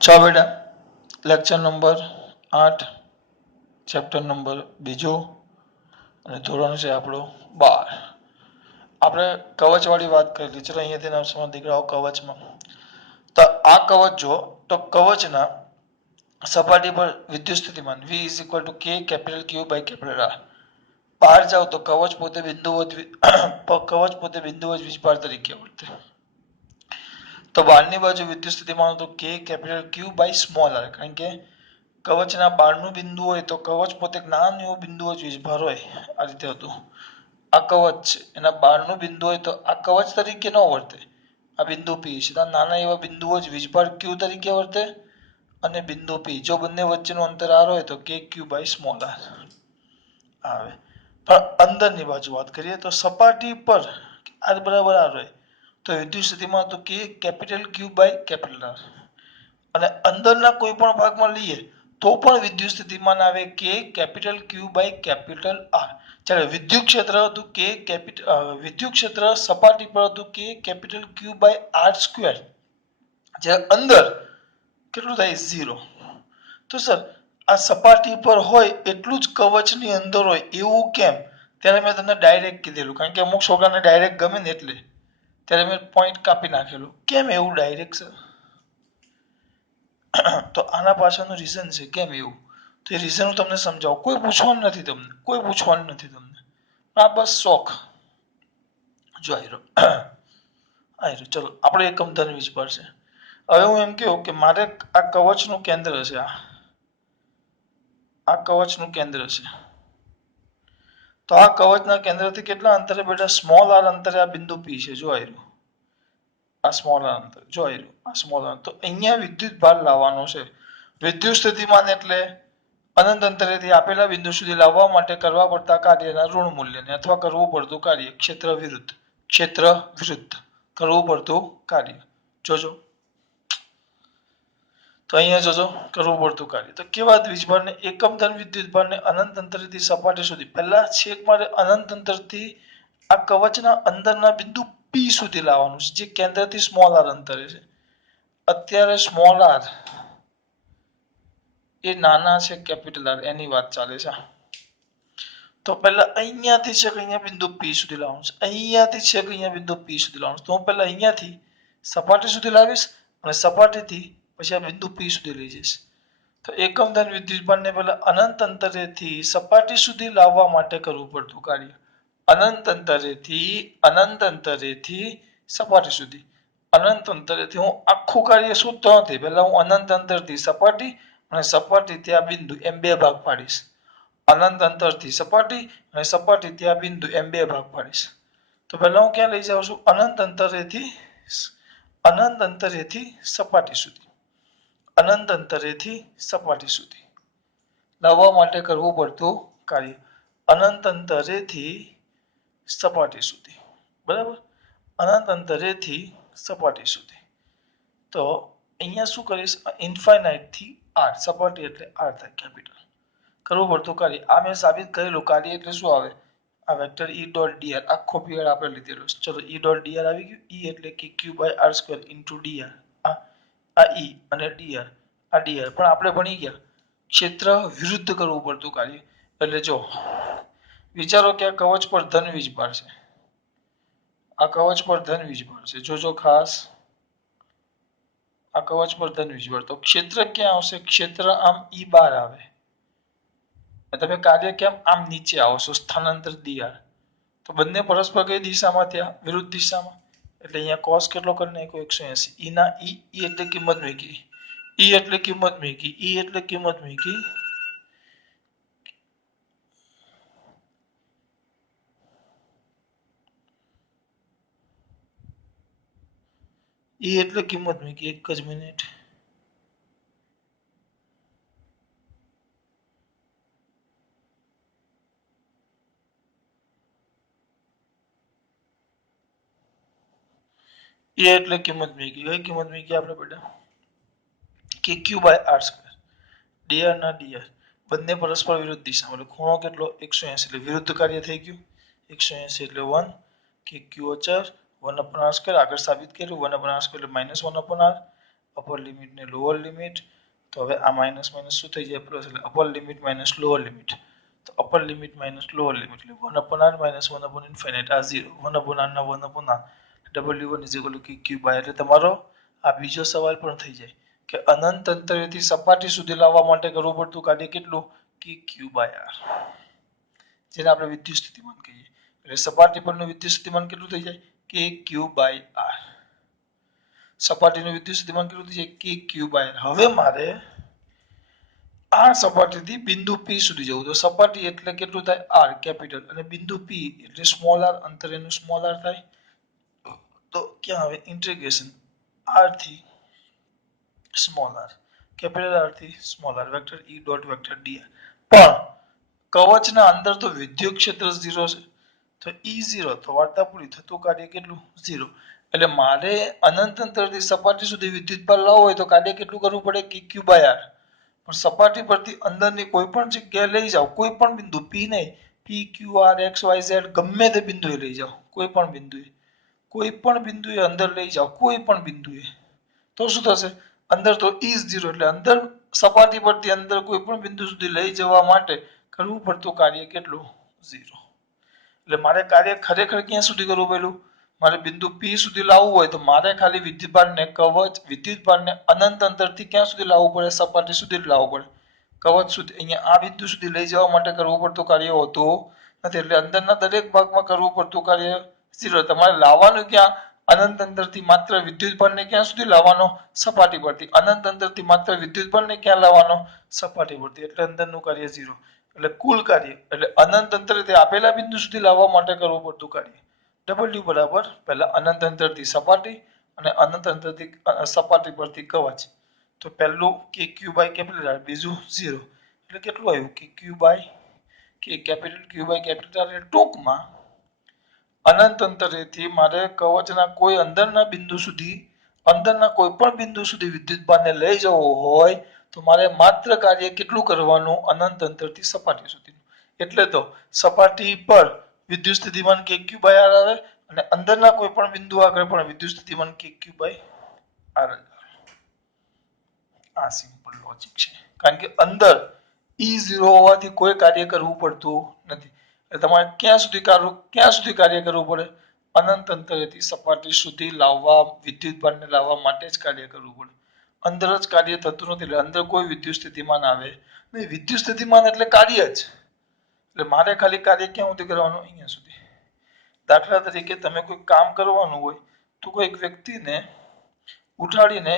छ बेटा lecture number 8 chapter number बीजो અને ધોરણ છે આપણો 12 આપણે કવચવાળી વાત કરેલી ચલો અહીંયાથી નામ દીકરાઓ કવચમાં તો આ કવચ જો તો કવચના સપાટી પર વિદ્યુત સ્થિતિમાન V = K capital Q by capital R બહાર જાવ તો કવચ પોતે બિંદુવત વીજભાર તરીકે વર્તે તો બહારની બાજુ વિદ્યુત સ્થિતિમાન તો K capital Q by small r કારણ કે કવચના બહારનું બિંદુ હોય તો કવચ પોતે નાનું એવું બિંદુવત વીજભાર હોય આ રીતે હતું આ કવચ છે એના બહારનું બિંદુ હોય તો આ કવચ તરીકે ન વર્તે આ બિંદુ P છે તો નાના એવા બિંદુઓ જ વીજભાર Q તરીકે વર્તે અને બિંદુ P જો બંને વચ્ચેનું અંતર r હોય તો KQ બાય સ્મોલ r આવે પણ અંદરની બાજુ વાત કરીએ તો સપાટી પર r બરાબર r હોય તો વિદ્યુત સ્થિતિમાં તો K capital Q by capital R અને અંદરના કોઈ પણ ભાગમાં લઈએ તો પણ વિદ્યુત સ્થિતિમાન આવે K capital Q by capital R ચાલો વિદ્યુત ક્ષેત્ર હતું K કેપિટલ વિદ્યુત ક્ષેત્ર સપાટી પર હતું K capital Q by R square જ્યારે અંદર કેટલું થાય 0 તો સર આ સપાટી પર હોય એટલું જ કવચની અંદર હોય એવું કેમ ત્યારે મેં તમને ડાયરેક્ટ કીધેલું કારણ કે અમુક છોકરાને ડાયરેક્ટ ગમે ને એટલે ત્યારે મેં પોઈન્ટ કાપી નાખેલું કેમ એવું ડાયરેક્ટ સર તો આના પાછળનું રીઝન છે કેમ એવું તો એ રીઝન હું તમને સમજાવું કોઈ પૂછવાનું નથી તમને આ બસ શોખ જો આયરો ચલો આપણે એકમ ધન વીજભાર છે હવે હું એમ કહું કે મારે આ કવચનું કેન્દ્ર છે આ કવચનું કેન્દ્ર છે તો આ કવચના કેન્દ્રથી કેટલા અંતરે બેટા સ્મોલ r અંતરે આ બિંદુ P છે જો આયરું આ સ્મોલ r અંતર જો આયરું આ સ્મોલ r તો અહીંયા વિદ્યુત ભાર લાવવાનો છે વિદ્યુત સ્થિતિમાન એટલે અનંત અંતરેથી આપેલા બિંદુ સુધી લાવવા માટે કરવા પડતા કાર્યના ઋણ મૂલ્યને અથવા કરવું પડતું કાર્ય ક્ષેત્ર વિરુદ્ધ કરવું પડતું કાર્ય જોજો તો અહીંયા જોજો કરવું પડતું કાર્ય તો કેવા વીજભારને એકમ ધન વિદ્યુતભારને અનંત અંતરેથી સપાટી સુધી પહેલા છેક મારે અનંત અંતરથી આ કવચના અંદરના બિંદુ P સુધી લાવવાનું છે જે કેન્દ્રથી સ્મોલ r અંતરે છે અત્યારે સ્મોલ r એ નાના છે કેપિટલ R એની વાત ચાલે છે તો પહેલા અહીંયાથી છે કે અહીંયા બિંદુ P સુધી લાવવાનું છે અહીંયાથી છે કે અહીંયા બિંદુ P સુધી લાવવાનું તો હું પહેલા અહીંયાથી સપાટી સુધી લાવીશ અને સપાટીથી પછી આ બિંદુ P સુધી લઈ જઈશ તો એકમ ધન વિદ્યુતભારને પહેલા અનંત અંતરેથી સપાટી સુધી લાવવા માટે કરવું પડતું કાર્ય અનંત અંતરેથી સપાટી સુધી અનંત અંતરેથી હું આખું કાર્ય શોધતો નથી પહેલા હું અનંત અંતરથી સપાટી અને સપાટીથી આ બિંદુ એમ બે ભાગ પાડીશ અનંત અંતરથી સપાટી અને સપાટીથી આ બિંદુ એમ બે ભાગ પાડીશ તો પહેલા હું ક્યાં લઈ જાઉં છું અનંત અંતરેથી સપાટી સુધી અનંત અંતરેથી સપાટી સુધી લાવવા માટે કરવું પડતું કાર્ય અનંત અંતરેથી સપાટી સુધી બરાબર અનંત અંતરેથી સપાટી સુધી તો અહીંયા શું કરીશ ઇન્ફાઇનાઇટ થી r સપાટી એટલે r થાય કેપિટલ કરવું પડતું કાર્ય આ મેં સાબિત કરેલું કાર્ય એટલે શું આવે આ વેક્ટર E ડોટ dr આખો પીરિયડ આપણે લીધેલો છે ચલો E ડોટ dr આવી ગયું E એટલે કે q by r square into dr આ E અને dr આ dr પણ આપણે ભણી ગયા ક્ષેત્ર વિરુદ્ધ કરવું પડતું કાર્ય એટલે જો વિચારો કે આ કવચ પર ધન વીજભાર છે આ કવચ પર ધન વીજભાર છે જોજો ખાસ આ કવચ પર ધન વીજભાર તો ક્ષેત્ર ક્યાં આવશે ક્ષેત્ર આમ E બહાર આવે તમે કાર્ય કેમ આમ નીચે આવશો સ્થાનાંતર dr તો બંને પરસ્પર કઈ દિશામાં થયા વિરુદ્ધ દિશામાં એટલે અહીંયા cos કેટલો કરી નાખ્યો 180 E ના E એટલે કિંમત મૂકી E એટલે કિંમત મૂકી E એટલે કિંમત મૂકી E એટલે કિંમત મૂકી એક જ મિનિટ E એટલે કિંમત મૂકી કઈ કિંમત મૂકી આપણે બેટા KQ by r square dr ના dr બંને પરસ્પર વિરુદ્ધ દિશામાં એટલે ખૂણો કેટલો 180 એટલે વિરુદ્ધ કાર્ય થઈ ગયું 180 એટલે 1 KQ અચળ 1/r સ્ક્વેર આગળ સાબિત કર્યું 1/r સ્ક્વેર એટલે -1/r અપર લિમિટ ને લોઅર લિમિટ. તો હવે આ માઇનસ માઇનસ શું થઈ જાય પ્લસ, એટલે upper limit minus lower limit. તો upper limit minus lower limit એટલે 1/r માઇનસ 1/ઇન્ફિનિટ, આ 0, 1/r ના 1/r, w1 is equal two કે ક્યુ બાય. એટલે તમારો આ બીજો સવાલ પણ થઈ જાય કે અનંત અંતરેથી સપાટી સુધી લાવવા માટે કરવું પડતું કાર્ય કેટલું, કે ક્યુ બાય આર, જેને આપણે વિદ્યુત સ્થિતિમાન કહીએ. એટલે સપાટી પરનું વિદ્યુત સ્થિતિમાન કેટલું થઈ જાય, કે ક્યુ બાય આર. સપાટીનું વિદ્યુત સ્થિતિમાન કેટલું થઈ જાય, કે ક્યુ બાય આર. હવે મારે આ સપાટીથી બિંદુ P સુધી જવું, તો સપાટી એટલે કેટલું થાય, આર કેપિટલ, અને બિંદુ P એટલે સ્મોલ આર, અંતર એનું સ્મોલ આર થાય. તો ક્યાં આવે ઇન્ટિગ્રેશન આર થી સ્મોલ આર, કેપિટલ આર થી small R, vector E dot vector dr. પણ કવચના અંદર તો વિદ્યુત ક્ષેત્ર 0 છે, તો E0, તો વાર્તા પૂરી, થતું કાર્ય કેટલું, 0. એટલે મારે અનંત અંતરથી સપાટી સુધી વિદ્યુતભાર લાવવો હોય તો કાર્ય કેટલું કરવું પડે, કે ક્યુ બાય આર. પણ સપાટી પરથી અંદરની કોઈ પણ જગ્યાએ લઈ જાઓ, કોઈ પણ બિંદુ P નહીં, P Q R X Y Z ગમે તે બિંદુએ લઈ જાઓ, કોઈ પણ બિંદુએ, કોઈ પણ બિંદુએ અંદર લઈ જાઓ, કોઈ પણ બિંદુએ, તો શું થશે, અંદર તો E0, એટલે અંદર સપાટી પરથી અંદર કોઈ પણ બિંદુ સુધી લઈ જવા માટે કરવું પડતું કાર્ય કેટલું, 0. એટલે મારે કાર્ય ખરેખર ક્યાં સુધી કરવું પડ્યું, મારે બિંદુ P સુધી લાવવું હોય તો મારે ખાલી વિદ્યુતભારને કવચ વિદ્યુતભારને અનંત અંતરથી ક્યાં સુધી લાવવું પડે, સપાટી સુધી જ લાવવું પડે, કવચ સુધી. અહીંયા આ બિંદુ સુધી લઈ જવા માટે કરવું પડતું કાર્ય હોતું નથી. એટલે અંદરના દરેક ભાગમાં કરવું પડતું કાર્ય 0. તમારે લાવવાનું ક્યાં, અનંત અંતરથી માત્ર વિદ્યુતભારને ક્યાં સુધી લાવવાનો, સપાટી પરથી. અનંત અંતરથી માત્ર વિદ્યુતભારને ક્યાં લાવવાનો, સપાટી પરથી. એટલે અંદરનું કાર્ય 0. એટલે કુલ કાર્ય એટલે અનંત અંતરથી આપેલા બિંદુ સુધી લાવવા માટે કરવું પડતું કાર્ય W બરાબર પહેલા અનંત અંતરથી સપાટી અને અનંત અંતરથી સપાટી પરથી કવચ. તો પહેલું કે ક્યુ બાય કેપિટલ આર, બીજું 0. એટલે કેટલું આવ્યું, K Q by K capital Q by capital R. એટલે ટૂંકમાં અનંત અંતરેથી મારે કવચના કોઈ અંદરના બિંદુ સુધી, અંદરના કોઈ પણ બિંદુ સુધી વિદ્યુતભારને લઈ જવો હોય તો મારે માત્ર કાર્ય કેટલું કરવાનું, અનંત અંતરથી સપાટી સુધીનું. એટલે તો સપાટી પર વિદ્યુત સ્થિતિમાન કે ક્યુ બાય આર આવે, અને અંદરના કોઈ પણ બિંદુ આગળ પણ વિદ્યુત સ્થિતિમાન કે ક્યુ બાય આર આવે. આ સિમ્પલ લોજિક છે. કારણ કે અંદર E0 હોવાથી કોઈ કાર્ય કરવું પડતું નથી. એટલે તમારે ક્યાં સુધી કાર્ય કરવું પડે, અનંત અંતરેથી સપાટી સુધી લાવવા, વિદ્યુતભારને લાવવા માટે જ કાર્ય કરવું પડે. અંદર જ કાર્ય થતું નથી. એટલે અંદર કોઈ વિદ્યુત સ્થિતિમાન આવે નહીં. વિદ્યુત સ્થિતિમાન એટલે કાર્ય જ. એટલે મારે ખાલી કાર્ય ક્યાં સુધી કરવાનું, અહીંયા સુધી. દાખલા તરીકે તમે કોઈ કામ કરવાનું હોય તો કોઈ વ્યક્તિને ઉઠાડીને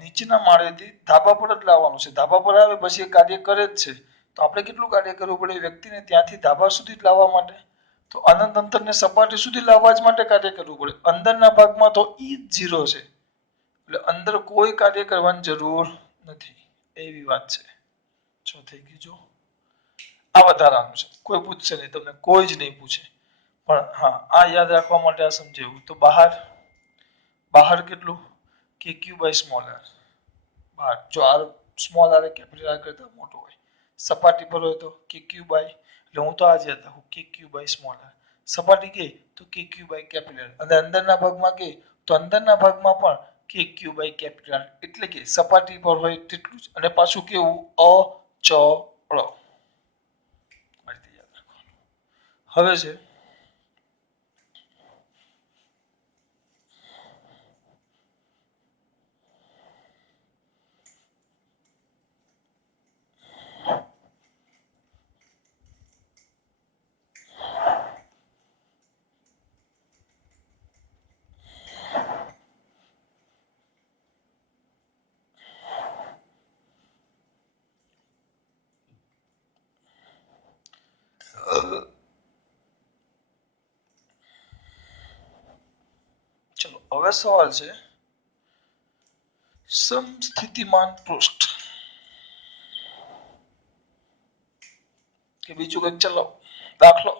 નીચેના માળેથી ધાબા પર જ લાવવાનું છે. ધાબા પર આવે પછી એ કાર્ય કરે જ છે. તો આપણે કેટલું કાર્ય કરવું પડે, વ્યક્તિને ત્યાંથી ધાબા સુધી લાવવા માટે, તો અનંત અંતરને સપાટી સુધી લાવવા જ માટે કાર્ય કરવું પડે. અંદરના ભાગમાં તો E0 છે, એટલે અંદર કોઈ કાર્ય કરવાની જરૂર નથી. એવી વાત છે. જો થઈ ગયું, જો આ વધારાનું છે, કોઈ પૂછશે નહીં તમને, કોઈ જ નહીં પૂછે. પણ હા, આ યાદ રાખવા માટે આ સમજાવ્યું. તો બહાર કેટલું, કે ક્યુ બાય સ્મોલ આર. બહાર જો R small R capital R કરતા મોટો હોય, સપાટી પર હોય તો કે ક્યુ બાય, એટલે હું તો આ જ યાદ રાખું, કે ક્યુ બાય સ્મોલ આર. સપાટી કે તો કે ક્યુ બાય કેપિટલ, અને અંદરના ભાગમાં કે તો અંદરના ભાગમાં પણ કે ક્યુ બાય કેપિટલ. એટલે કે સપાટી પર હોય તેટલું જ, અને પાછું કેવું, અચળ. હવે છે ચલો હવે સવાલ છે સમસ્થિતિમાન પૃષ્ઠ કે બીજું કંઈક. ચલો દાખલો.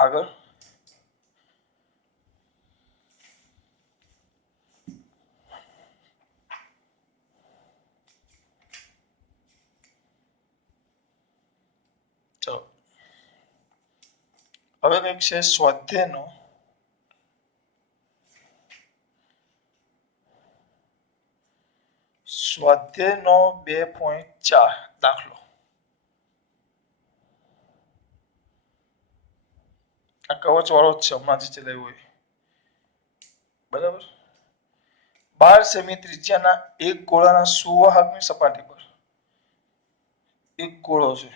આગળ ચલો હવે કંઈક છે સ્વાધ્યાયનો સ્વાધ્યાયનો 2.4 દાખલો આ કવચ વાળો જ છે હમણાં જે ચલાવ્યો હોય બરાબર 12 સેમી ત્રિજ્યાના એક ગોળાના સુવાહકની સપાટી પર એક ગોળો છે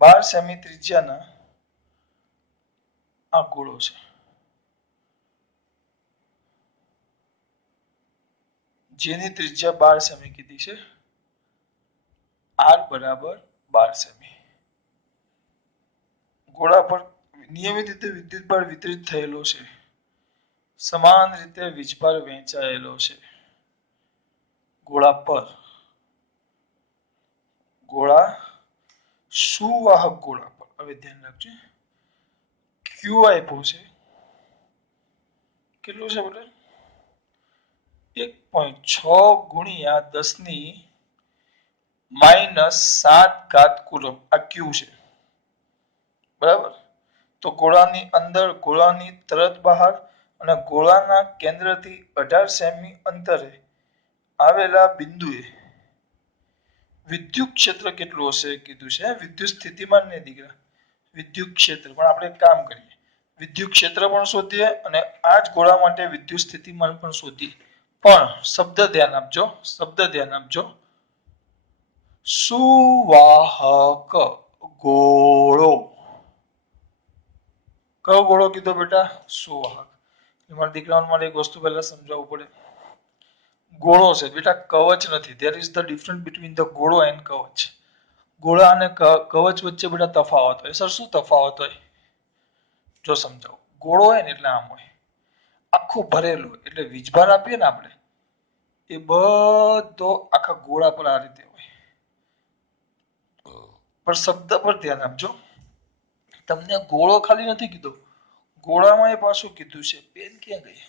12 સેમી ત્રિજ્યાના આ ગોળો છે જેની ત્રિજ્યા 12 સેમી કીધી છે r બરાબર 12 સેમી ગોળા પર નિયમિત રીતે વિદ્યુતભાર વિતરિત થયેલો છે સમાન રીતે વીજભાર વહેંચાયેલો છે ગોળા પર ગોળા સુવાહક ગોળા પર હવે ધ્યાન રાખજો ક્યુ આપ્યો છે કેટલું છે બેટા 1.6 ગુણ્યા 10 ની -7 કુલમ આ ક્યુ છે બરાબર તો ગોળાની અંદર ગોળાની તરત બહાર અને ગોળાના કેન્દ્રથી 18 સેમી અંતરે આવેલા બિંદુએ વિદ્યુત ક્ષેત્ર કેટલું હશે કીધું છે વિદ્યુત સ્થિતિમાન ને દીકરા વિદ્યુત ક્ષેત્ર પણ આપણે એક કામ કરીએ વિદ્યુત ક્ષેત્ર પણ શોધીએ અને આ જ ગોળા માટે વિદ્યુત સ્થિતિમાન પણ શોધીએ પણ શબ્દ ધ્યાન આપજો સુવાહક ગોળો કયો ગોળો કીધો બેટા સુવાહક તમારા દીકરાઓને માટે એક વસ્તુ પહેલા સમજાવવું પડે ગોળો છે બેટા કવચ નથી there is the difference between the ગોળો and કવચ ગોળા અને કવચ વચ્ચે બેટા તફાવત હોય સર શું તફાવત હોય જો સમજાવો ગોળો હોય ને એટલે આમ હોય આખું ભરેલું હોય એટલે વીજભાર આપીએ ને આપણે એ બધો આખા ગોળા પર આ રીતે હોય પણ શબ્દ પર ધ્યાન આપજો તમને ગોળો ખાલી નથી કીધો ગોળામાં એ પાછું કીધું છે પેન ક્યાં ગઈ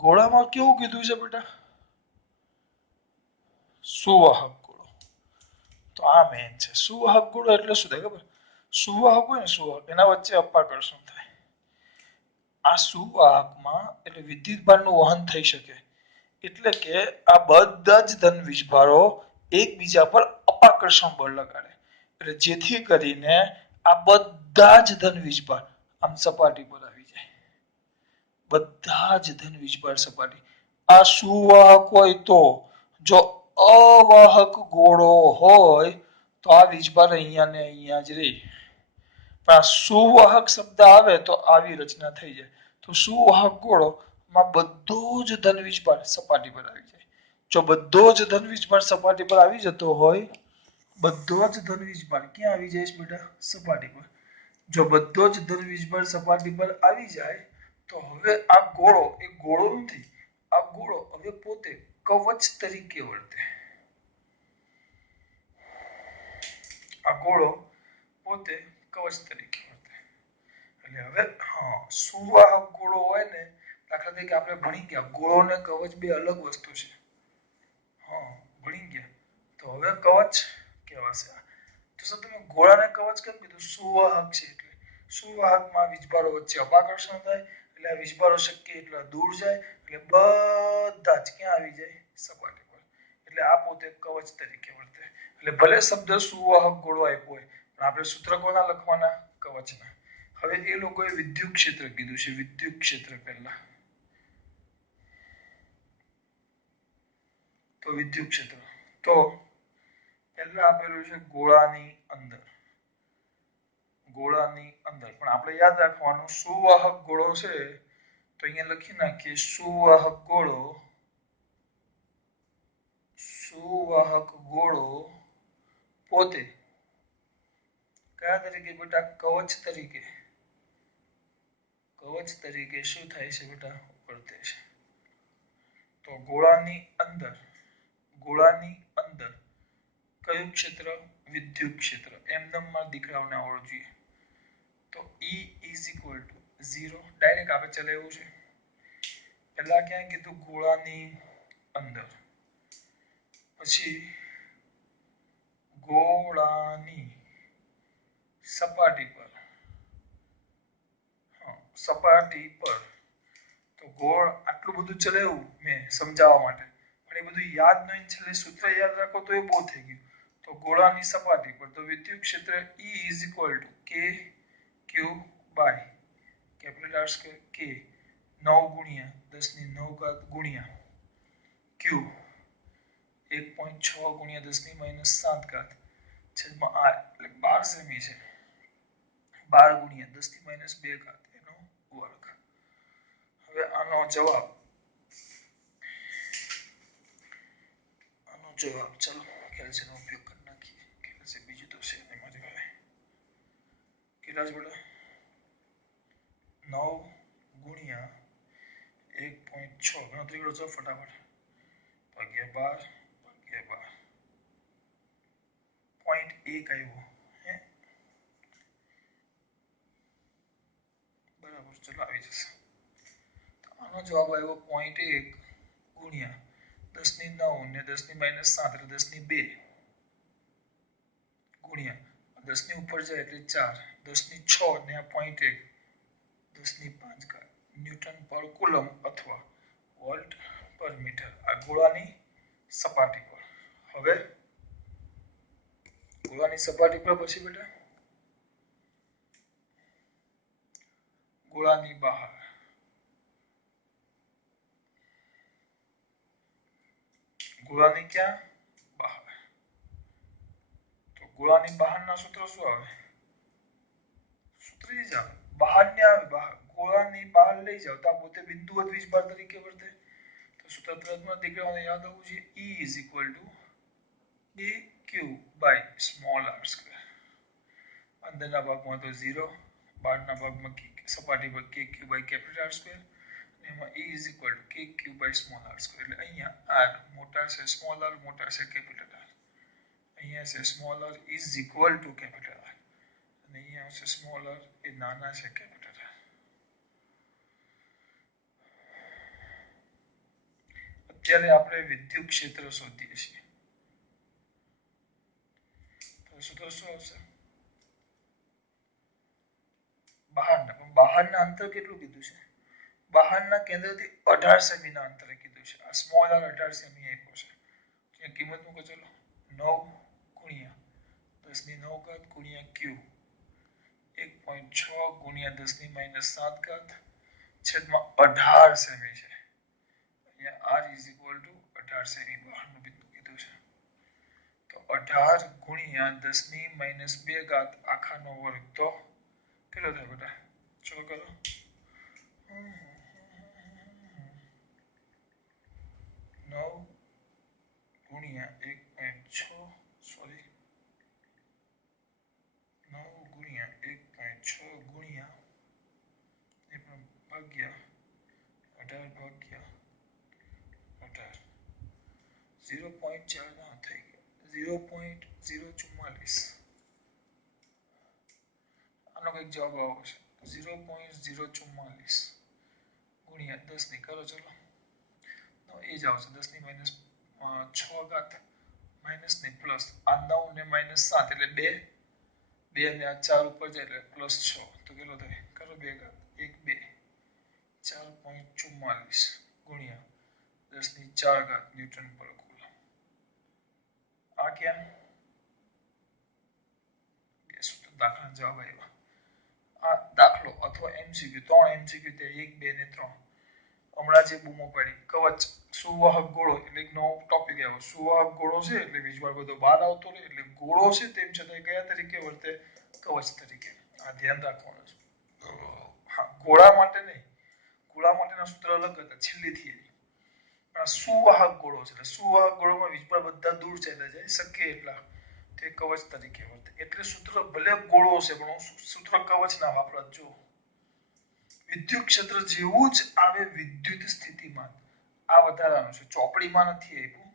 ગોળામાં કેવું કીધું છે બેટા સુવાહક ગોળો તો આ મેન છે સુવાહક ગોળો એટલે શું થાય ખબર સુવાહક હોય ને સુવાહક એના વચ્ચે અપાકર્ષણ થાય આ સુવાહકમાં એટલે વિદ્યુતભારનું વહન થઈ શકે એટલે કે આ બધા જ ધન વીજભારો એકબીજા પર અપાકર્ષણ બળ લગાડે એટલે જેથી કરીને આ બધા જ ધન વીજભાર આમ સપાટી પર આવી જાય બધા જ ધન વીજભાર સપાટી આ સુવાહક હોય તો જો અવાહક ગોળો હોય તો આ વીજભાર અહીંયા ને અહીંયા જ રહે પણ આ સુવાહક શબ્દ આવે તો આવી રચના થઈ જાય તો સુવાહક ગોળો માં બધો જ ધન વીજભાર સપાટી પર આવી જાય જો બધો જ ધન વીજભાર સપાટી પર આવી જતો હોય બધો જ ધન વીજભાર ક્યાં આવી જાય છે બેટા સપાટી પર જો બધો જ ધન વીજભાર સપાટી પર આવી જાય તો હવે આ ગોળો એ ગોળો નથી આ ગોળો હવે પોતે કવચ તરીકે વર્તે આ ગોળો પોતે કવચ તરીકે વર્તે એટલે હવે સુવાહક ગોળો હોય ને દાખલા તરીકે આપણે ભણી ગયા ગોળો અને કવચ બે અલગ વસ્તુ છે ભણી ગયા તો હવે કવચ કહેવાશે તો સર તમે ગોળાને કવચ કેમ કીધું સુવાહક છે એટલે સુવાહકમાં વીજભારો વચ્ચે અપાકર્ષણ થાય એટલે આ વીજભારો શક્ય એટલા દૂર જાય એટલે બધા જ ક્યાં આવી જાય સપાટી પર એટલે આ પોતે કવચ તરીકે વર્તે એટલે ભલે શબ્દ સુવાહક ગોળો આપ્યો હોય પણ આપણે સૂત્ર કોના લખવાના કવચના હવે એ લોકોએ વિદ્યુત ક્ષેત્ર કીધું છે વિદ્યુત ક્ષેત્ર પહેલા તો વિદ્યુત ક્ષેત્ર તો પહેલા આપેલું છે ગોળાની અંદર પણ આપણે યાદ રાખવાનું સુવાહક ગોળો છે તો અહીંયા લખી નાખીએ સુવાહક ગોળો પોતે કયા તરીકે બેટા કવચ તરીકે શું થાય છે બેટા વર્તે છે તો ગોળાની અંદર કયું ક્ષેત્ર? વિદ્યુત ક્ષેત્ર. એમનેમ મારા દીકરાઓને આવડવું જોઈએ. તો E is equal two 0 direct આપણે ચલાવ્યું છે. પહેલા ક્યાં કીધું? ગોળાની અંદર. પછી ગોળાની સપાટી પર. સપાટી પર. તો ગોળ આટલું બધું ચલાવ્યું મેં સમજાવવા માટે, પણ એ બધું યાદ નહીં, છેલ્લે સૂત્ર યાદ રાખો તો એ બહુ થઈ ગયું. તો ગોળાની સપાટી પર તો વિદ્યુત ક્ષેત્ર E ઇઝ ઇક્વલ ટુ કે Q by capital R square. કે 9 ગુણ્યા 10⁹ ગુણ્યા ક્યુ 1.6 ગુણ્યા 10⁻7 છેદમાં r એટલે 12 સેમી છે. 12 ગુણ્યા 10⁻2 એનો વર્ગ. હવે આનો જવાબ ચલો કેલ્શિયમ નો ઉપયોગ કરી નાખીએ. કેલ્શિયમ બીજું તો છે નહીં મારી પાસે. કેટલા છે બેટા? 9 ગુણ્યા 1.6 ગણતરી કરો છો ફટાફટ. ભાગ્યા 12 0.1 આવ્યો. હે બરાબર, ચલો આવી જશે. આનો જવાબ આવ્યો 0.1 ગુણ્યા 10⁹9 ને 10⁻7 એટલે 10⁻2 ગુણ્યા 10 ની ઉપર જાય એટલે 4 10⁶ ને 0.1 10⁵ ન્યૂટન પર કુલમ અથવા વોલ્ટ પર મીટર. આ ગોળાની સપાટી પર. હવે ગોળાની સપાટી પર પછી બેટા ગોળાની બહાર. ગોળાની ક્યાં? બહાર. તો ગોળાની બહારના સૂત્ર શું આવે? સૂત્ર જ આવે, બહાર ને આવે બહાર. ગોળાની બહાર લઈ જાવ તો આ પોતે બિંદુવત વીજભાર તરીકે વર્તે. તો સૂત્ર તરતમાં દીકરાઓને યાદ આવવું જોઈએ. E ઇઝ ઇક્વલ ટુ કે Q by small R square. અંદરના ભાગમાં તો 0, બહારના ભાગમાં સપાટી પર કે Q by capital R square. એમાં E ઇઝ ઇક્વલ ટુ કે Q by small R square. એટલે અહીંયા આર મોટા છે, સ્મોલ આર મોટા છે, કેપિટલ આર. અહીંયા છે small R is equal to capital R. અને અહીંયા આવશે સ્મોલ આર એ નાના છે, કેપિટલ આર. અત્યારે આપણે વિદ્યુત ક્ષેત્ર શોધીએ છીએ. તો સૂત્ર શું આવશે? બહારના અંતર કેટલું કીધું છે? બહારના કેન્દ્રથી 18 સેમીના અંતરે કીધું છે. આ સ્મોલ આર 18 સેમી આપ્યો છે. ત્યાં કિંમત મૂકો ચલો. 9 ગુણ્યા 10⁹ ગુણ્યા ક્યુ 1.6 ગુણ્યા 10⁻7 છેદમાં 18 સેમી છે. અહીંયા r is equal two 18 semi બહારનું બિંદુ કીધું છે. તો 18 ગુણ્યા 10⁻2 આખાનો વર્ગ તો કેટલો થાય બેટા? ચલો કરો. 9 ગુણ્યા 1.6 સોરી 9 ગુણ્યા 1.6 ગુણ્યા એ પણ ભાગ્યા 18 ભાગ્યા 18 0.4 ના થઈ ગયા 0.044. આનો કંઈક જવાબ આવશે 0.044 ગુણ્યા 10 ની કરો ચલો. એ જ આવશે 10⁻6 માઇનસ ને પ્લસ આ 9 ને -7 એટલે 2 2 ને આ 4 ઉપર જાય એટલે +6 તો કેટલો થાય? કરો 2 ઘાત 1 2 4.44 ગુણ્યા 10⁴ ન્યૂટન પર કુલમ. આ ક્યાં? બે સૂત્ર દાખલા જવાબ આવ્યા. આ દાખલો અથવા MCQ 3 MCQ તે 1 2 ને 3 હમણાં જે બૂમો પાડી કવચ સુવાહક ગોળો એટલે એક નવો ટોપિક આવ્યો. સુવાહક ગોળો છે એટલે વીજભાર બધો બહાર આવતો રહે. એટલે ગોળો છે તેમ છતાં કયા તરીકે વર્તે? કવચ તરીકે. આ ધ્યાન રાખવાનું છે. હા, ગોળા માટે નહીં. ગોળા માટેના સૂત્ર અલગ હતા, છેલ્લી થિયરી. પણ સુવાહક ગોળો છે એટલે સુવાહક ગોળોમાં વીજભાર બધા દૂર ચાલ્યા જાય શક્ય એટલા. તે કવચ તરીકે વર્તે. એટલે સૂત્ર ભલે ગોળો છે પણ સૂત્ર કવચ ના વાપરજો. વિદ્યુત ક્ષેત્ર જેવું જ આવે વિદ્યુત સ્થિતિમાન. આ વધારાનું છે, ચોપડીમાં નથી આપ્યું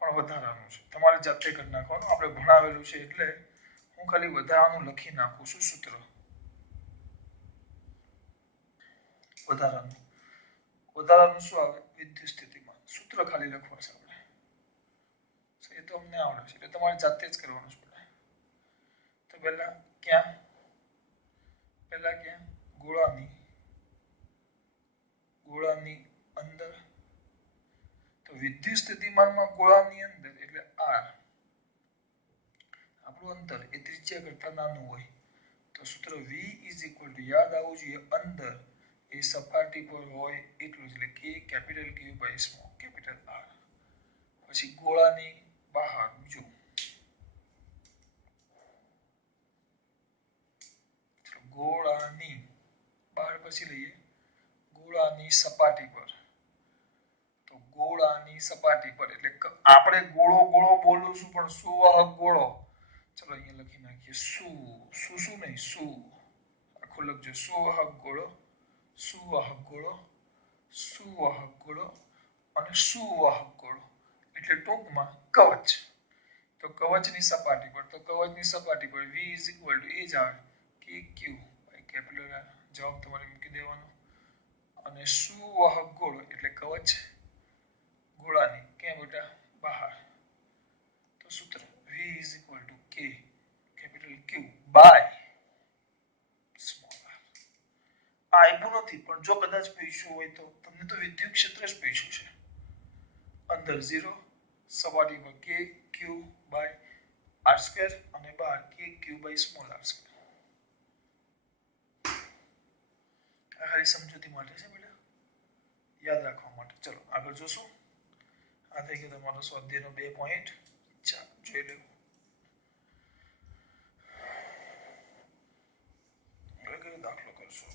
પણ વધારાનું છે, તમારે જાતે કરી નાખવાનું. આપણે ભણાવેલું છે એટલે હું ખાલી વધારાનું લખી નાખું છું સૂત્ર. વધારાનું શું આવે? વિદ્યુત સ્થિતિમાન. સૂત્ર ખાલી લખવા છે આપણે. એ તો અમને આવડે છે એટલે તમારે જાતે જ કરવાનું છે. તો પહેલા ક્યાં ગોળાની અંદર. તો વિદ્યુત સ્થિતિમાનમાં ગોળાની અંદર એટલે r, આપણું અંતર એ ત્રિજ્યા કરતા નાનું હોય તો સૂત્ર v યાદ આવવું જોઈએ, અંદર એ સપાટી પર હોય એટલું જ, એટલે કે capital Q by small capital R. પછી ગોળાની બહાર જો ગોળાની બહાર પછી લઈએ ગોળાની સપાટી પર. તો ગોળાની સપાટી પર એટલે આપણે ગોળો ગોળો બોલું છું પણ સુવાહક ગોળો. ચલો અહીંયા લખી નાખીએ શું નહીં શું, આખું લખજો, સુવાહક ગોળો અને સુવાહક ગોળો એટલે ટૂંકમાં કવચ. તો કવચની સપાટી પર v એ જ આવે કે q કેપિટલ R. જવાબ તમારે મૂકી દેવાનો. અને સુવાહક ગોળો એટલે કવચ ગોળાની ક્યાં બેટા? બહાર. તો સૂત્ર v k capital Q by small r. આપ્યું નથી પણ જો કદાચ પૂછ્યું હોય તો તમને તો વિદ્યુત ક્ષેત્ર જ પૂછ્યું છે. અંદર 0, સપાટી પર k q by r square અને બહાર k q by small r square. આ ખાલી સમજૂતી માટે છે બેટા, યાદ રાખવા માટે. ચલો આગળ જોશું. આ થઈ ગયો તમારો સ્વાધ્યાયનો 2.4. જોઈ લો. હવે કયો દાખલો કરશો?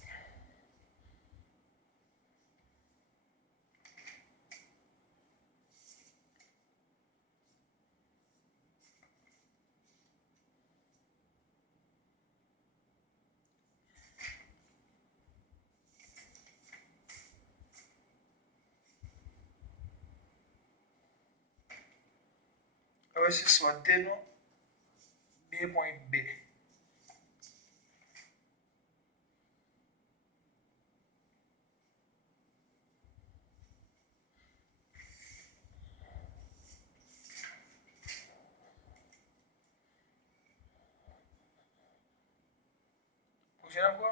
હવે છે સ્વાધ્યાયનો 2.2. પૂછી નાખો.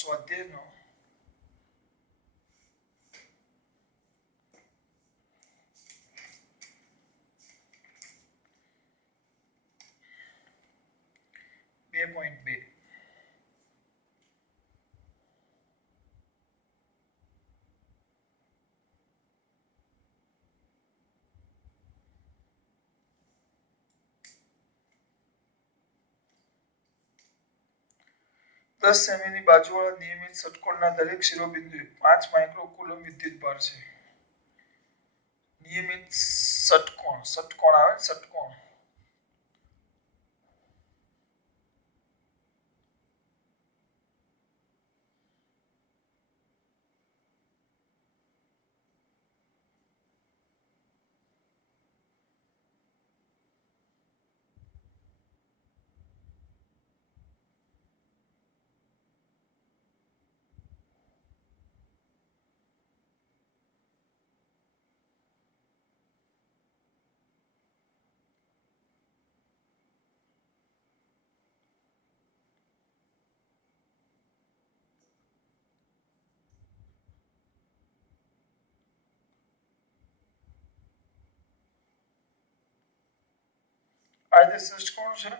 સ્વાધ્યાયનો 2.2. 10 સેમીની બાજુવાળા નિયમિત ષટકોણના દરેક શિરોબિંદુએ 5 માઇક્રોકુલમ વિદ્યુતભાર છે. નિયમિત ષટકોણ આવે ને, ષટકોણ. આ જે ષટકોણ છે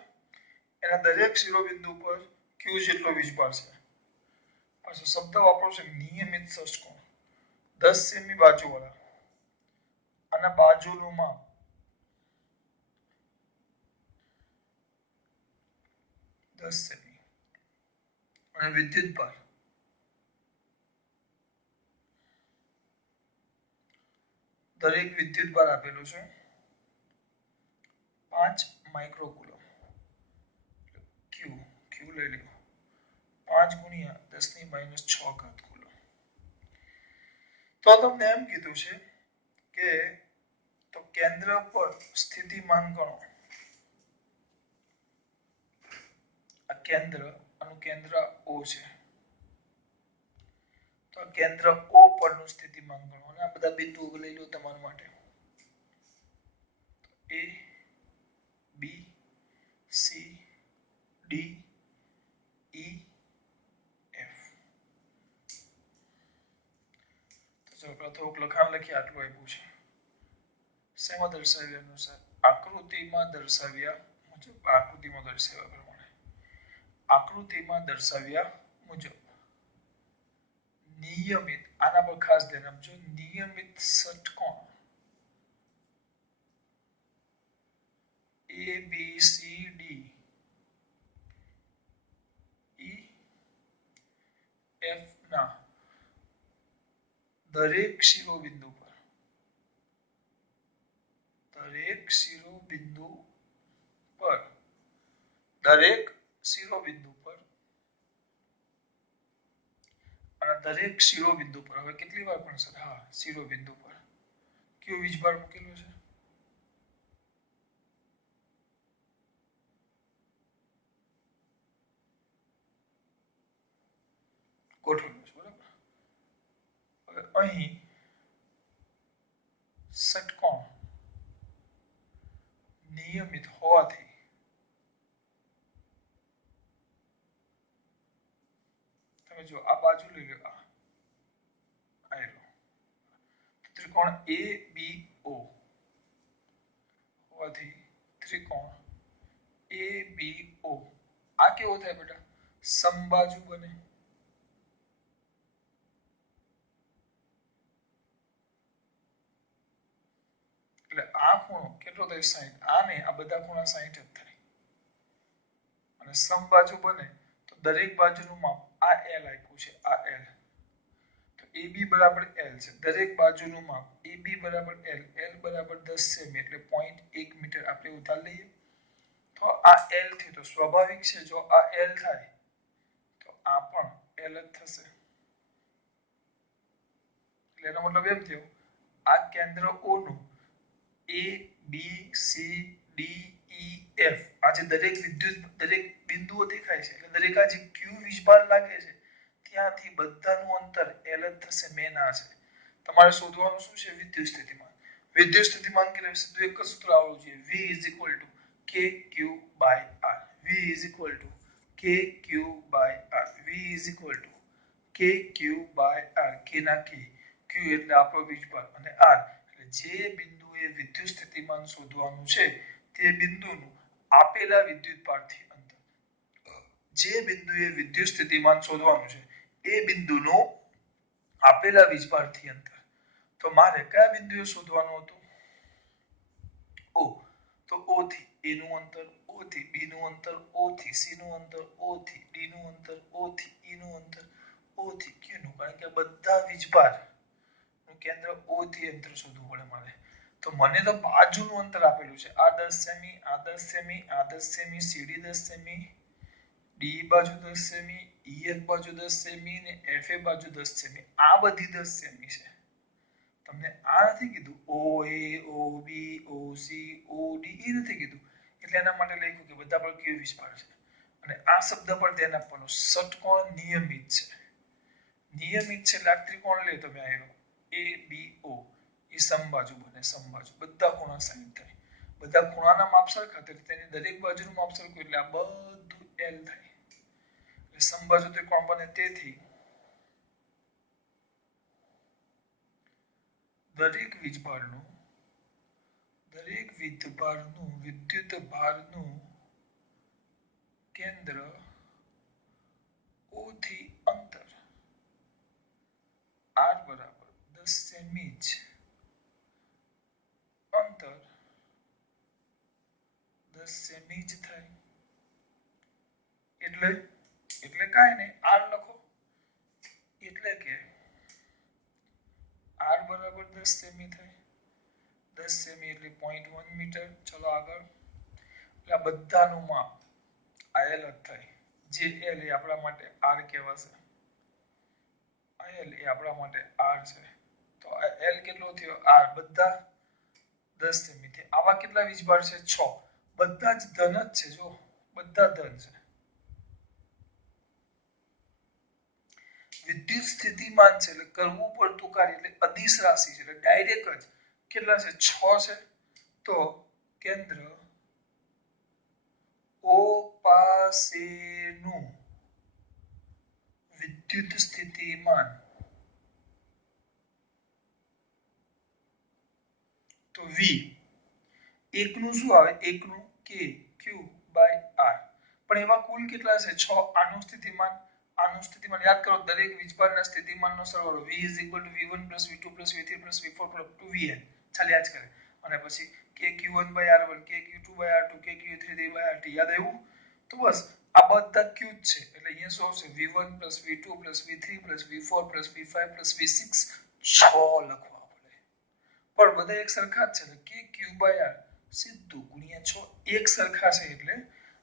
એના દરેક શિરોબિંદુ પર q જેટલો વીજભાર છે. પાછો શબ્દ વાપરો છે નિયમિત ષટકોણ 10 સેમી બાજુવાળા અને બાજુનું માપ 10 સેમી અને વિદ્યુત ભાર દરેક વિદ્યુત ભાર આપેલું છે 5 માઇક્રોકુલમ ક્યુ ક્યુ લઈ લ્યો 5 ગુણ્યા 10 ની માઇનસ 6 ઘાત કુલમ તો તમને એમ કીધું છે કે તો કેન્દ્ર પર સ્થિતિમાન ગણો આ કેન્દ્ર આનું કેન્દ્ર O છે તો કેન્દ્ર O પરનું સ્થિતિમાન ગણો અને આ બધા બિંદુઓ લઈ લો તમારા માટે A B C D E F તો ચલો થોડુંક લખાણ લખી આટલું આપ્યું છે શેમાં દર્શાવ્યા અનુસાર આકૃતિમાં દર્શાવ્યા મુજબ આકૃતિમાં દર્શાવ્યા પ્રમાણે આકૃતિમાં દર્શાવ્યા મુજબ નિયમિત આના પર ખાસ ધ્યાન આપજો નિયમિત ષટકોણ A B C D E F ના દરેક શિરોબિંદુ પર દરેક શિરોબિંદુ પર દરેક શિરોબિંદુ પર અને દરેક શિરોબિંદુ પર હવે કેટલી વાર પણ સર હા શિરોબિંદુ પર કયો વીજભાર મૂકેલો છે ગોઠવેલું છે બરાબર હવે અહીં ષટકોણ નિયમિત હોવાથી તમે જો આ બાજુ લઈ લો આ ત્રિકોણ ABO હોવાથી ત્રિકોણ ABO આ કેવો થાય બેટા સમબાજુ બને એટલે આ ખૂણો કેટલો થાય 60 આ ને આ બધા ખૂણા 60 જ થાય અને સમબાજુ બને તો દરેક બાજુનું માપ આ L આપ્યું છે આ L તો AB બરાબર L છે દરેક બાજુનું માપ AB બરાબર L L બરાબર 10 સેમી એટલે 0.1 મીટર આપણે ઉધાર લઈએ તો આ L થી તો સ્વાભાવિક છે જો આ L થાય તો આ પણ L જ થશે એટલે એનો મતલબ એમ થયો આ કેન્દ્ર O નું A B C D E F આ જે દરેક વિદ્યુત દરેક બિંદુઓ દેખાય છે એટલે દરેક આ જે Q વીજભાર લાગે છે ત્યાંથી બધાનું અંતર L જ થશે મેન આ છે તમારે શોધવાનું શું છે વિદ્યુત સ્થિતિમાન કે સીધું એક જ સૂત્ર આવડવું જોઈએ V KQ/R V KQ/R KQ/R K ના K Q એટલે આપણો વીજભાર અને R એટલે જે બિંદુએ વિદ્યુત સ્થિતિમાન શોધવાનું છે તે બિંદુનું આપેલા વિદ્યુત ભારથી અંતર જે બિંદુએ વિદ્યુત સ્થિતિમાન શોધવાનું છે એ બિંદુનું આપેલા વીજભારથી અંતર તો મારે કયા બિંદુએ શોધવાનું હતું O તો O થી A નું અંતર O થી B નું અંતર O થી C નું અંતર O થી D નું અંતર O થી E નું અંતર O થી Q નું કારણ કે બધા વીજભાર નું કેન્દ્ર O થી અંતર શોધવું પડે મારે તો મને તો બાજુનું અંતર આપેલું છે આ 10 સેમી આ 10 સેમી આ 10 સેમી CD 10 સેમી D બાજુ 10 સેમી EF બાજુ 10 સેમી ને FA બાજુ 10 સેમી આ બધી 10 સેમી છે તમને આ નથી કીધું OA OB OC OD એ નથી કીધું એટલે એના માટે લખ્યું કે બધા પર કયો વિસ્તાર છે અને આ શબ્દ પર ધ્યાન આપવાનું ષટકોણ નિયમિત છે નિયમિત છે એટલે ત્રિકોણ લે તમે ABO એ સમબાજુ બને સમબાજુ બધા ખૂણા 60 થાય બધા ખૂણાના માપ સરખા થાય તેની દરેક બાજુનું માપ સરખું એટલે આ બધું L થાય એટલે સમબાજુ ત્રિકોણ બને તેથી દરેક વીજભારનું વિદ્યુત ભારનું કેન્દ્ર O થી અંતર 10 સેમી જ થાય. એટલે એટલે કાંઈ નહીં, r લખો. એટલે કે r બરાબર 10 સેમી થાય. 10 સેમી એટલે 0.1 મીટર. ચલો આગળ. એટલે આ બધાનું માપ l જ થાય. જે l એ આપણા માટે r કહેવાશે. l એ આપણા માટે r છે. તો l કેટલો થયો? r બધા 10 સેમી થી. આવા કેટલા વીજભાર છે? 6. બધા જ ધન જ છે. જો બધા ધન છે. વિદ્યુત સ્થિતિમાન છે એટલે કરવું પડતું કાર્ય એટલે અદિશ રાશિ છે એટલે ડાયરેક્ટ જ કેટલા છે? 6 છે. તો કેન્દ્ર O પાસેનું વિદ્યુત સ્થિતિમાન તો V એકનું શું આવે? એકનું Q/R. પણ એવા કુલ કેટલા છે? 6. આનું સ્થિતિમાન, આનું સ્થિતિમાન યાદ કરો. દરેક વીજભારના સ્થિતિમાનનો સરવાળો V V1 V2 V3 V4 Vn ચાલ્યા જ કરે. અને પછી KQ1/R1 KQ2/R2 KQ3/RT. યાદ આવ્યું? તો બસ આ બધા Q જ છે એટલે અહીંયા શું આવશે? V1 V2 V3 V4 V5 V6 6 લખવા પડે. પણ બધા એક સરખા જ છે એટલે KQ/R સીધું ગુણ્યા 6 એક સરખા છે એટલે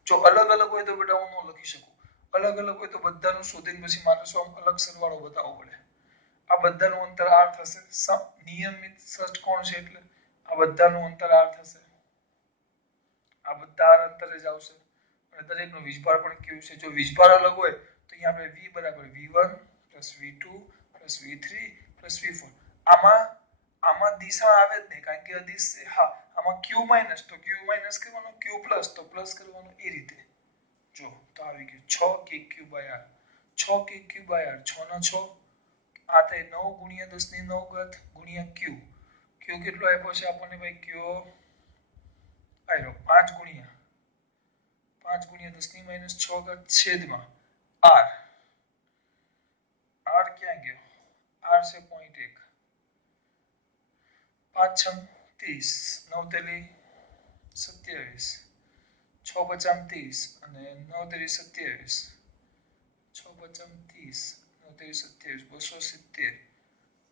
જો અલગ અલગ હોય તો બેટા હું ન લખી શકું. અલગ અલગ હોય તો બધાનું શોધીને પછી મારે શું અલગ સરવાળો બતાવવો પડે. આ બધાનું અંતર r થશે. નિયમિત ષટકોણ છે એટલે આ બધાનું અંતર r થશે. આ બધા r અંતરે જ આવશે. અને દરેકનો વીજભાર પણ q છે. જો વીજભાર અલગ હોય તો અહીંયા આપણે v બરાબર v1 v2 v3 v4. આમાં દિશા આવે જ નહીં કારણ કે અદિશ છે. હા આમાં q માઈનસ તો q માઈનસ કરવાનો, q પ્લસ તો પ્લસ કરવાનો એ રીતે. જો તો આવી ગયું 6 kq/r. 6 kq/r 6 ના 6 આ થાય 9 ગુણ્યા 10 ની 9 ઘાત ગુણ્યા q. q કેટલો આપ્યો છે આપણને ભાઈ? q આયો 5 ગુણ્યા 10 ની -6 ઘાત છેદમાં r. r ક્યાં ગયો? r છે 0.1. 5 6 30 9 તેલી 27 6 પચામ 30 અને 9 તેરી 27 6 પચામ 30 9 તેરી 27 270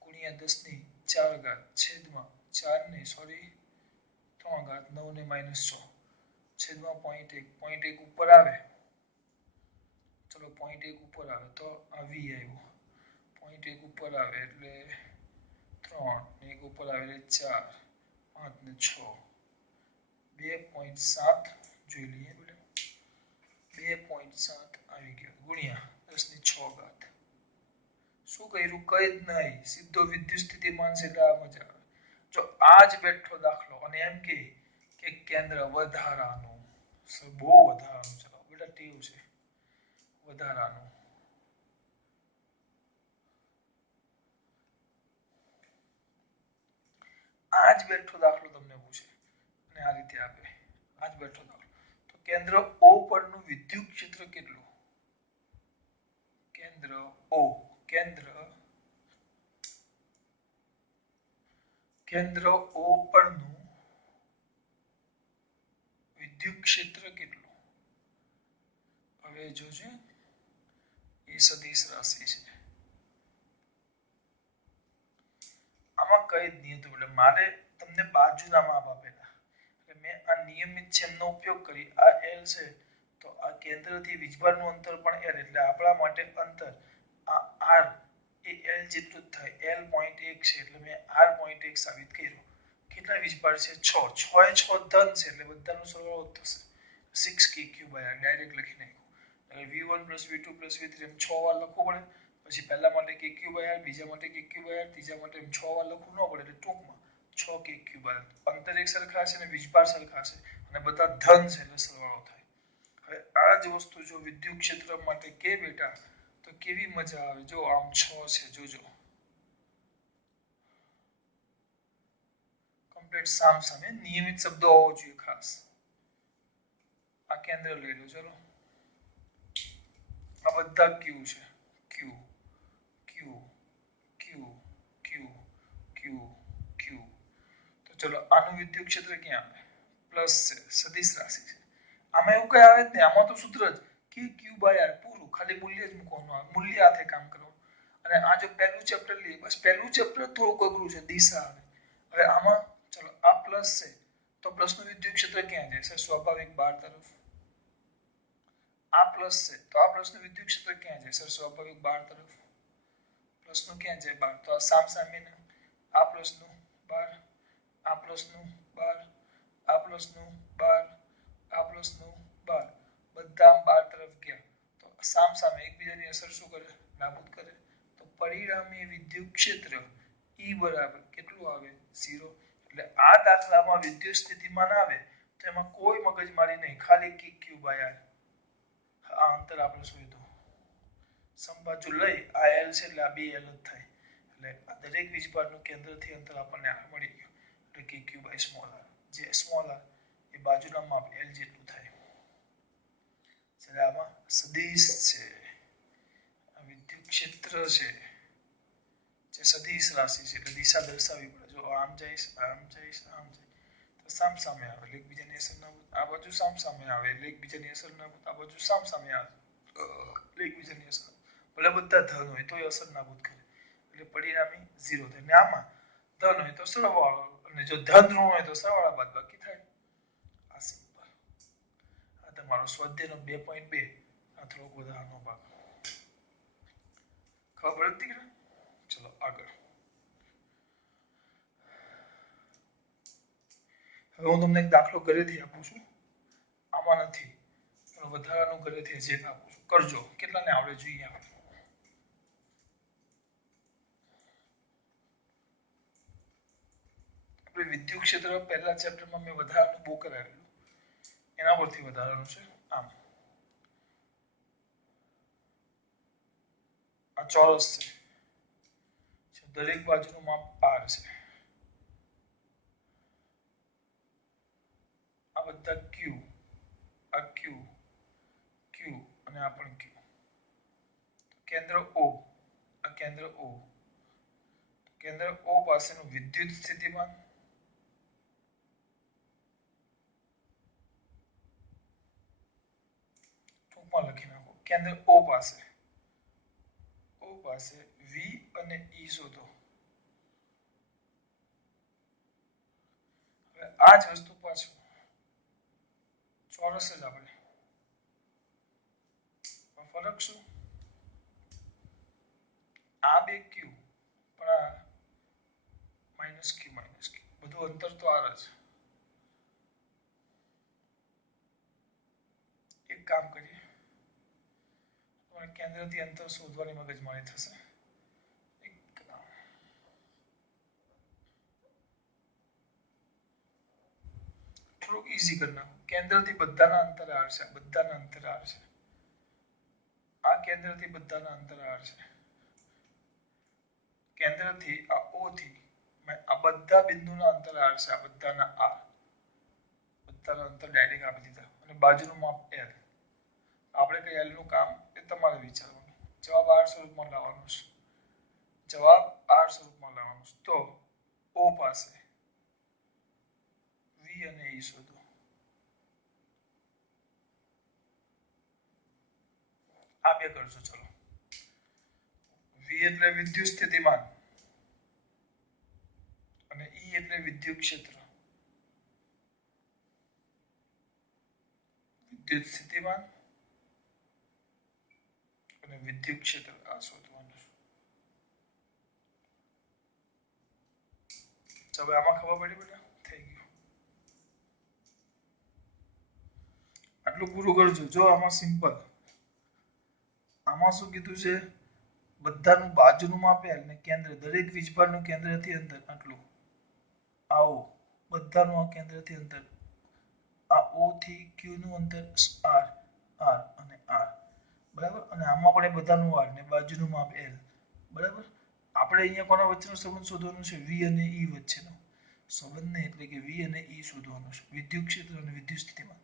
ગુણ્યા 10 ની 4 ઘાત છેદમાં 4 ને સોરી 3 ઘાત 9 ને -6 છેદમાં 0.1 ઉપર આવે. ચલો 0.1 ઉપર આવે તો આ v આવ્યું. 0.1 ઉપર આવે એટલે 3 ને 1 ઉપર આવે એટલે 4 5 ને 6 2.7 જોઈ લઈએ બેટા. 2.7 આવી ગયો ગુણ્યા 10 ની 6 ઘાત. શું કર્યું? કઈ જ નહીં. સીધો વિદ્યુત સ્થિતિમાન છે એટલે આ મજા આવે. જો આ જ બેઠો દાખલો અને એમ કે કેન્દ્ર વધારાનું, બહુ વધારાનું. ચલો બેટા ટેવ છે વધારાનું. આ જ બેઠો દાખલો તમને પૂછે અને આ રીતે આપે. આ જ બેઠો દાખલો. તો કેન્દ્ર O પરનું વિદ્યુત ક્ષેત્ર કેટલું? કેન્દ્ર O કેન્દ્ર O પરનું વિદ્યુત ક્ષેત્ર કેટલું? હવે જોજે એ સદિશ રાશિ છે. આમાં કઈ જ નહીં હતું એટલે મારે તમને બાજુના માપ આપેલા એટલે મેં આ નિયમિત છેદનો ઉપયોગ કરી. આ l છે તો આ કેન્દ્રથી વીજભારનું અંતર પણ l એટલે આપણા માટે અંતર આ r એ l જેટલું જ થાય. l 0.1 છે એટલે મેં r 0.1 સાબિત કર્યું. કેટલા વીજભાર છે? 6. 6 એ 6 ધન છે એટલે બધાનો સરવાળો થશે. 6 kq/r ડાયરેક્ટ લખી નાખ્યું. v1 v2 v3 એમ 6 વાર લખવું પડે. પછી પહેલા માટે kq/r, બીજા માટે kq/r, ત્રીજા માટે 6 વાર લખવું ન પડે એટલે ટૂંકમાં 6 kq/r. અંતર એક સરખા છે અને વીજભાર સરખા છે અને બધા ધન છે એટલે સરવાળો થાય. હવે આ જ વસ્તુ જો વિદ્યુત ક્ષેત્ર માટે કે બેટા તો કેવી મજા આવે. જો આમ 6 છે જોજો. કમ્પ્લીટ સામ સામે નિયમિત શબ્દો હોવો જોઈએ ખાસ. આ કેન્દ્ર લઈ લો. ચલો આ બધા q છે. q q q q q q. તો ચલો આનું વિદ્યુત ક્ષેત્ર ક્યાં આવે? પ્લસ છે, સદિશ રાશિ છે આમાં એવું કઈ આવે જ નહીં, આમાં તો સૂત્ર જ કે ક્યુ બાય આર પૂરું, ખાલી મૂલ્ય જ મૂકવાનું આવે, મૂલ્ય હાથે કામ કરવાનું. અને આ જો પહેલું ચેપ્ટર લઈએ, બસ પહેલું ચેપ્ટર થોડુંક અઘરું છે, દિશા આવે. હવે આમાં ચલો આ પ્લસ છે તો પ્લસનું વિદ્યુત ક્ષેત્ર ક્યાં જાય છે? સ્વાભાવિક બાર તરફ. આ પ્લસ છે તો આ પ્લસનું વિદ્યુત ક્ષેત્ર ક્યાં જાય સર? સ્વાભાવિક બાર તરફ. પ્લસનું ક્યાં જાય? બાર. તો આ સામસામેના, આ પ્લસનું 12, આ પ્લસનું 12, આ પ્લસનું 12, આ પ્લસનું 12, બધા 12 તરફ ગયા તો સામસામે એકબીજાની અસર શું કરે? નાબૂદ કરે. તો પરિણામી વિદ્યુત ક્ષેત્ર E બરાબર કેટલું આવે? 0. એટલે આ દાખલામાં વિદ્યુત સ્થિતિમાન આવે તો એમાં કોઈ મગજમારી નહીં, ખાલી Q બાય R. આ અંતર આપણે શોધ્યું. સમબાજુ લઈ આ L છે એટલે આ બે L જ થાય. એટલે આ દરેક વીજભારનું કેન્દ્રથી અંતર આપણને આ મળી ગયું. એટલે કે Q બાય સ્મોલ r, જે સ્મોલ r એ બાજુના માપ L જેટલું થાય. એટલે આમાં સદિશ છે, આ વિદ્યુત ક્ષેત્ર છે જે સદિશ રાશિ છે એટલે દિશા દર્શાવવી પડે. જો આમ જઈશ, આમ જઈશ, આમ જઈશ તો સામ સામે આવે એટલે એકબીજાની અસર ના આ બાજુ સામ સામે આવે એટલે એકબીજાની અસર ના આ બાજુ સામ સામે આવે એટલે એકબીજાની અસર. ભલે બધા ધન હોય તોય અસર નાબૂદ કરે એટલે પરિણામી 0 થાય. અને આમાં ધન હોય તો સરવાળો, અને જો ધન ઋણ હોય તો સરવાળા બાદબાકી થાય. આ સિમ્પલ. આ તમારો સ્વાધ્યાયનો 2.2 આ થોડોક વધારાનો ભાગ. ખબર પડતી કે? ચલો આગળ. હવે હું તમને એક દાખલો ઘરેથી આપું છું, આમાં નથી પણ વધારાનું ઘરેથી જે આપું છું કરજો, કેટલાને આવડે જોઈએ આપણે. વિદ્યુત ક્ષેત્ર પહેલા ચેપ્ટરમાં મેં વધારાનું બહુ કરાવેલું, એના પરથી વધારાનું છે. આમ આ ચોરસ છે, દરેક બાજુનું માપ r છે. આ બધા q, આ q, q અને આ પણ q. કેન્દ્ર O, આ કેન્દ્ર O, કેન્દ્ર O પાસેનું વિદ્યુત સ્થિતિમાન ટૂંકમાં લખી નાખો. કેન્દ્ર O પાસે V અને E શોધો. હવે આ જ વસ્તુ પાછું ચોરસ જ આપણે, ફરક શું? આ બે Q પણ આ માઇનસ Q માઇનસ Q, બધું અંતર તો આ જ. એક કામ કરીએ, કેન્દ્રથી અંતર શોધવાની મગજમારી થશે. થોડુંક ઈઝી કરી નાખો. કેન્દ્રથી બધાના અંતર r છે, બધાના અંતર r છે. આ કેન્દ્રથી બધાના અંતર r છે. કેન્દ્રથી આ O થી આ બધા બિંદુના અંતર r છે, આ બધાના r. બધાના અંતર ડાયરેક્ટ આપી દીધા અને બાજુનું માપ L. આપણે કઈ L નું કામ એ તમારે વિચારવાનું. જવાબ r સ્વરૂપમાં લાવવાનો છે. જવાબ r સ્વરૂપમાં લાવવાનો છે. તો O પાસે V અને E શોધો. આ બે કરજો. ચલો, V એટલે વિદ્યુત સ્થિતિમાન અને E એટલે વિદ્યુત ક્ષેત્ર. વિદ્યુત સ્થિતિમાન અને વિદ્યુત ક્ષેત્ર આ શોધવાનું છે. હવે આમાં ખબર પડી બેટા? થઈ ગયું. આટલું પૂરું કરજો. જો આમાં સિમ્પલ, આમાં શું કીધું છે? બધાનું બાજુનું માપ અને કેન્દ્ર, દરેક વીજભારનું કેન્દ્રથી અંતર આટલું. આવો બધાનું આ કેન્દ્રથી અંતર, આ O થી Q નું અંતર r, r અને r. બરાબર. અને આમાં પણ એ બધાનું r ને બાજુનું માપ L. બરાબર. આપણે અહીંયા કોના વચ્ચેનો સંબંધ શોધવાનો છે? V અને E વચ્ચેનો સંબંધ નહીં, એટલે કે V અને E શોધવાનો છે. વિદ્યુત ક્ષેત્ર અને વિદ્યુત સ્થિતિમાન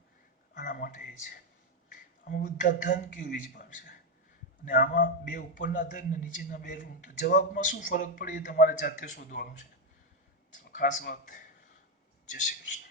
આના માટે એ છે. આમાં બધા ધન Q વીજભાર છે અને આમાં બે ઉપરના ધન અને નીચેના બે ઋણ. તો જવાબમાં શું ફરક પડે એ તમારે જાતે શોધવાનું છે. ખાસ વાત. જય શ્રી કૃષ્ણ.